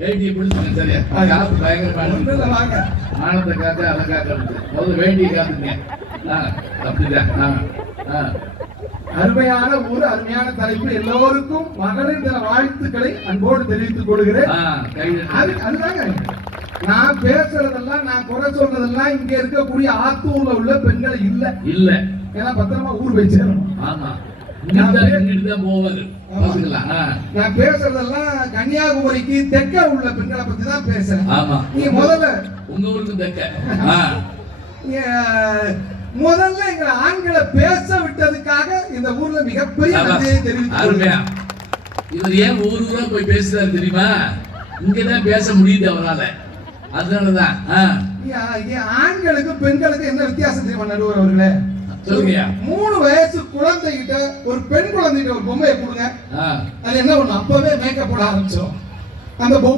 வேண்டியை பிடிச்சிங்க சரியா? காத்து பயங்கரமா வாங்க ஆனந்த காத்து அதை காக்கிறது முதல்ல வேண்டியை காத்துங்க. அப்படிதான். அருமையான ஊர், அருமையான தலைப்பு. எல்லோருக்கும் மகளிர் தின வாழ்த்துக்களை அன்போடு தெரிவித்துக் கொள்கிறேன். அதுதாங்க நான் பேசுறதெல்லாம், நான் குறை சொல்றதெல்லாம் இங்க இருக்கக்கூடிய ஆத்தூர்ல உள்ள பெண்களை இல்ல. ஏன்னா பத்திரமா ஊர் போய் சேரணும். நான் பேசுறதெல்லாம் கன்னியாகுமரிக்கு தெற்க உள்ள பெண்களை பத்தி தான் பேசுறேன். நீங்க முதல்ல உங்க ஊருக்கு தெற்க முதல்ல எங்க ஆண்களை பேச விட்டதுக்காக இந்த ஊர்ல மிகப்பெரிய நன்றியை தெரிவித்து. இவர் ஏன் ஊரா போய் பேசுறாரு தெரியுமா? இங்கதான் பேச முடியுது அவரால. அதனாலதான் ஆண்களுக்கு பெண்களுக்கு என்ன வித்தியாசம் தெரியுமா நடுவர் அவர்களே? 3 வயசு குழந்தைகிட்ட ஒரு பெண் குழந்தைகிட்ட ஒரு பொம்மையை கொடுங்க, அது என்ன ஒண்ணு அப்பவே மேக்கப் போட ஆரம்பிச்சிடும். அந்த பொம்மை